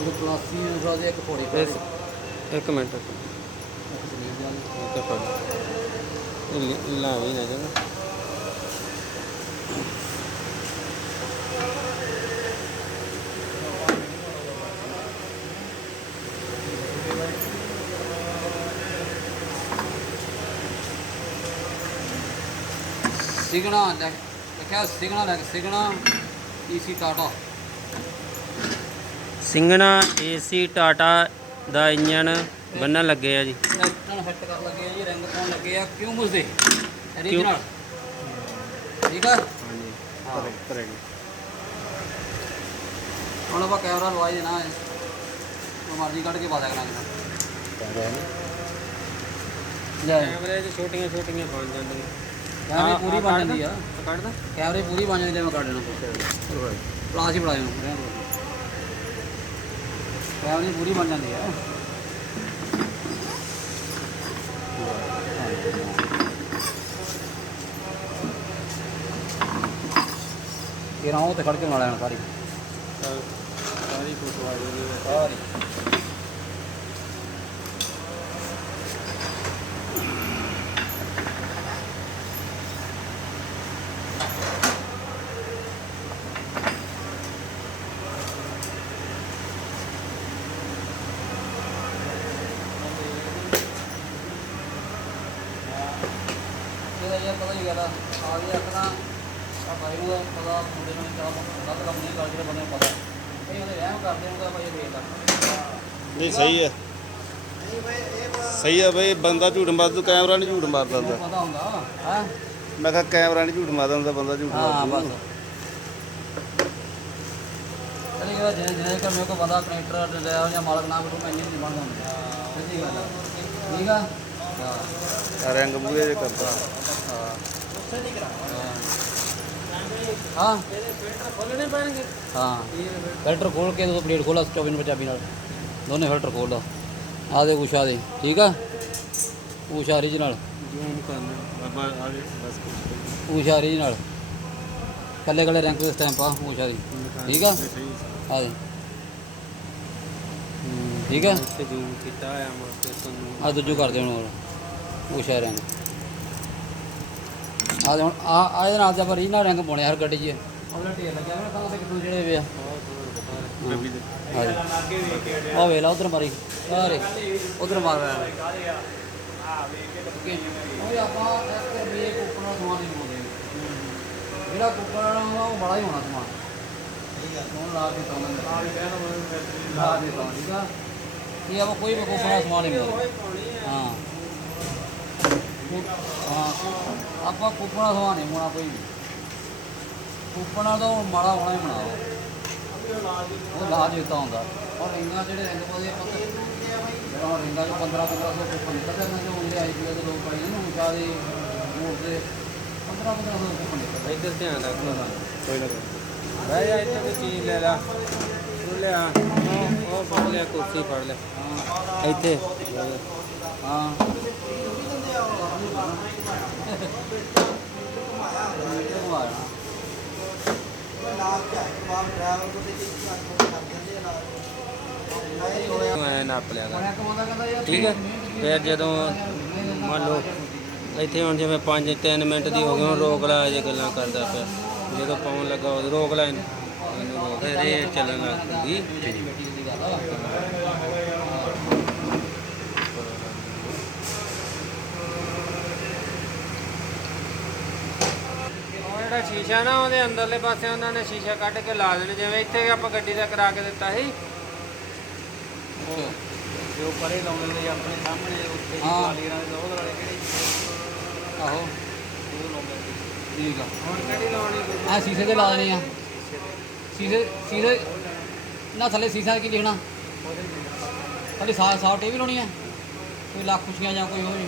ਪਲਾਸੀ ਦੂਸਰਾ ਦੇ ਇੱਕ ਪੌੜੀ ਪਾ ਇੱਕ ਮਿੰਟ ਲਾ ਵੀ ਨਾ ਜਾਣਾ ਸਿਗਣਾ ਲਿਖਿਆ ਸਿਗਣਾ ਏਸੀ ਟਾਟਾ ਸਿੰਘਣਾ ਏਸੀ ਟਾਟਾ ਦਾ ਇੰਜਨ ਬੰਨਣ ਲੱਗੇ ਆ ਜੀ। ਲੈਟਨ ਫਿੱਟ ਕਰ ਲੱਗੇ ਆ ਜੀ, ਰਿੰਗ ਪਾਉਣ ਲੱਗੇ ਆ ਕਿਊਮਸ ਦੇ ਓਰੀਜਨਲ। ਠੀਕ ਆ ਹਾਂਜੀ ਭਰੇ ਹੁਣ ਆਪਾਂ ਕੈਮਰਾ ਲਵਾਈ ਦੇਣਾ ਹੈ, ਮਰਜ਼ੀ ਕੱਢ ਕੇ ਪਾ ਦਿਆ ਕਰਾਂਗੇ। ਲੈ ਕੈਮਰੇ 'ਚ ਛੋਟੀਆਂ ਛੋਟੀਆਂ ਬਣ ਜਾਂਦੀਆਂ। ਕੈਮਰੇ ਪੂਰੀ ਬਣ ਜਾਂਦੀ ਆ, ਕੱਢਦਾ ਕੈਮਰੇ ਪੂਰੀ ਬਣ ਜਾਂਦੀ, ਮੈਂ ਕੱਢ ਦੇਣਾ ਪਲਾਸ ਹੀ ਬਣਾਇਆ ਕੈਮਰੇ ਪੂਰੀ ਬਣ ਜਾਂਦੀ ਆ। ਇਹ ਰਾਹ ਤੇ ਖੜ ਕੇ ਬਣਾ ਲੈਣਾ ਸਾਰੀ ਫੋਟੋ ਆ ਜਾਊਗੀ ਸਾਰੀ। ਪਤਾ ਹੀ ਗੱਲ ਆ ਗਈ ਆਪਣਾ ਆ ਭਾਈ ਨੂੰ ਪਤਾ ਮੁੰਡੇ ਨੂੰ ਚਲਾ ਗਲਤ ਕੰਮ ਨਹੀਂ ਕਰਦੇ, ਬੰਦੇ ਨੂੰ ਪਤਾ ਇਹ ਉਹਦੇ ਰਹਿਮ ਕਰਦੇ ਉਹਦਾ ਭਾਈ ਦੇਖ ਲਾ। ਨਹੀਂ ਸਹੀ ਹੈ, ਸਹੀ ਹੈ ਬਈ। ਬੰਦਾ ਝੂਠ ਮਾਰਦਾ, ਕੈਮਰਾ ਨਹੀਂ ਝੂਠ ਮਾਰਦਾ ਹੁੰਦਾ। ਪਤਾ ਹੁੰਦਾ ਹੈ, ਮੈਂ ਕਿਹਾ ਕੈਮਰਾ ਨਹੀਂ ਝੂਠ ਮਾਰਦਾ ਹੁੰਦਾ, ਬੰਦਾ ਝੂਠ ਹਾਂ ਮਾਰਦਾ। ਬਸ ਕਦੀ ਕਦਾ ਜਿਹਨੇ ਕਿ ਮੇਰੇ ਕੋਲ ਬੰਦਾ ਕਨੈਕਟਰ ਲਿਆ ਜਾਂ ਮਾਲਕ ਨਾ ਕੋਲ ਮੈਂ ਨਹੀਂ ਬਣਦਾ ਹੁੰਦਾ। ਸੱਚੀ ਗੱਲ ਆ। ਠੀਕ ਆ ਰੰਗ ਮੂਰੇ ਜੇ ਕਰਦਾ। ਹਾਂ ਫਿਲਟਰ ਖੋਲਣੇ ਪੈਣਗੇ। ਹਾਂ ਫਿਲਟਰ ਖੋਲ ਕੇ ਦੋ ਪਲੇਟ ਖੋਲਾ 24 ਨੰਬਰ ਚਾਬੀ ਨਾਲ, ਦੋਨੇ ਫਿਲਟਰ ਖੋਲ ਲਾ ਆ ਦੇ ਊਸ਼ਾ ਦੇ। ਠੀਕ ਆ ਊਸ਼ਾ ਓਰੀਜਨਲ, ਜੂਮ ਕਰਨਾ ਬਾਬਾ ਆਗੇ ਬਸ ਊਸ਼ਾ ਓਰੀਜਨਲ ਕੱਲੇ ਕੱਲੇ ਰੈਂਕ ਦੇ ਸਟੈਂਪ ਆ ਊਸ਼ਾ ਦੀ। ਠੀਕ ਆ ਆ ਦੇ ਠੀਕ ਆ। ਇੱਥੇ ਜੂਮ ਕੀਤਾ ਆ ਮੈਂ ਤੇ ਤੁਹਾਨੂੰ ਆ ਦੂਜੂ ਕਰ ਦੇ ਹੁਣ ਊਸ਼ਾ ਰੈਂਕ ਆ ਦੇ ਹੁਣ ਆ ਇਹਦੇ ਨਾਲ ਤਾਂ ਆਪਾਂ ਰੀਜਨਲ ਰੈਂਕ ਪਾਉਣੇ ਹਰ ਗੱਡੀ 'ਚ। ਉਹਦਾ ਢੇਰ ਲੱਗਿਆ ਹੋਇਆ ਤਾਂ ਕਿੱਥੋਂ ਜਿਹੜੇ ਵੇ ਆ ਆ ਵੇਲਾ ਉਧਰ ਮਾਰੀ ਸਾਰੇ ਉਧਰ ਮਾਰ ਰਿਹਾ ਉਹ ਆਪਾਂ ਇੱਕ ਰੁਪਏ ਕੁੱਪਣ ਦਾ ਸਮਾਨ ਨਹੀਂ ਪਾਉਂਦੇ, ਜਿਹੜਾ ਕੁੱਪਣ ਵਾਲਾ ਉਹ ਬੜਾ ਹੀ ਹੋਣਾ ਸਮਾਨ। ਹੁਣ ਲਾ ਕੇ ਤਾਂ ਲਾ ਦੇ ਤਾਂ ਠੀਕ ਆ। ਇਹ ਆਪਾਂ ਕੋਈ ਵੀ ਕੁੱਪਣ ਦਾ ਸਮਾਨ ਨਹੀਂ ਪਾਉਂਦੇ। ਹਾਂ ਹਾਂ ਆਪਾਂ ਕੁੱਪਣ ਦਾ ਸਮਾਨ ਨਹੀਂ ਪਾਉਣਾ ਕੋਈ ਵੀ। ਕੁੱਪਣ ਦਾ ਤਾਂ ਮਾੜਾ ਹੋਣਾ ਹੀ ਬਣਾਓ, ਉਹ ਲਾ ਦਿੱਤਾ ਹੁੰਦਾ। ਔਰ ਰਿੰਗਾਂ ਜਿਹੜੇ ਰਿੰਗ ਪਾਉਂਦੇ ਜਿਹੜਾ ਰਿੰਗਾਂ 'ਚ 1500 ਕੁੱਪਣ ਨਿਕਲਦਾ ਨਾ, ਜੋ ਉਹਦੇ ਆਈ ਪੀ ਦੇ ਲੋਕ ਪਾਈ ਨੇ ਊਸ਼ਾ ਦੇ ਮੋਟ ਦੇ 1500 ਕੁੱਪਣ ਨਿਕਲਦਾ। ਇੱਧਰ ਧਿਆਨ ਰੱਖੋ। ਕੋਈ ਨਾ ਬਹਿ ਜਾ ਇੱਥੇ ਕੋਈ ਚੀਜ਼ ਲੈ ਲਾ, ਤੂੰ ਲਿਆ ਉਹ ਫੜ ਲਿਆ, ਕੁਰਸੀ ਫੜ ਲਿਆ ਇੱਥੇ। ਹਾਂ ਐ ਨਾਪ ਲਿਆ ਕਰ। ਕਮਾਉਂਦਾ ਕਹਿੰਦਾ ਯਾਰ ਠੀਕ ਹੈ। ਫਿਰ ਜਦੋਂ ਮੰਨ ਲਓ ਇੱਥੇ ਹੁਣ ਜਿਵੇਂ 5-3 ਮਿੰਟ ਦੀ ਹੋ ਗਈ, ਹੁਣ ਰੋਕ ਲਾ, ਅਜੇ ਗੱਲਾਂ ਕਰਦਾ ਪਿਆ। ਜਦੋਂ ਪਾਉਣ ਲੱਗਾ ਉਦੋਂ ਰੋਕ ਲਾ ਇਹਨੂੰ, ਫਿਰ ਇਹ ਚੱਲਣ ਲੱਗ ਪਊਗੀ। ਉਹ ਜਿਹੜਾ ਸ਼ੀਸ਼ਾ ਨਾ ਉਹਦੇ ਅੰਦਰਲੇ ਪਾਸੇ ਉਹਨਾਂ ਨੇ ਸ਼ੀਸ਼ਾ ਕੱਢ ਕੇ ਲਾ ਦੇਣਾ, ਜਿਵੇਂ ਇੱਥੇ ਆਪਾਂ ਗੱਡੀ ਦਾ ਕਰਾ ਕੇ ਦਿੱਤਾ ਸੀ। ਜੋ ਪਰੇ ਲਾਉਣ ਲਈ ਆਪਣੇ ਸਾਹਮਣੇ ਉੱਥੇ ਕਾਲੀਆਂ ਦੇ ਉਹ ਵਾਲੇ ਕਿਹੜੇ ਆਹੋ ਉਹ ਲਾਉਂਦੇ ਸੀ। ਠੀਕ ਆ। ਹੁਣ ਕਿਹੜੀ ਲਾਉਣੀ ਆ ਸ਼ੀਸ਼ੇ ਤੇ ਲਾ ਦੇਣੀ ਆ। ਸ਼ੀਸ਼ੇ ਨਾ ਥੱਲੇ ਸ਼ੀਸ਼ਾ ਕੀ ਲਿਖਣਾ? ਥੱਲੇ ਸਾਫ ਟੇਪ ਵੀ ਲਾਉਣੀ ਆ, ਕੋਈ ਲੱਖ ਖੁਸ਼ੀਆਂ ਜਾਂ ਕੋਈ ਹੋਰ।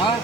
ਹਾਂ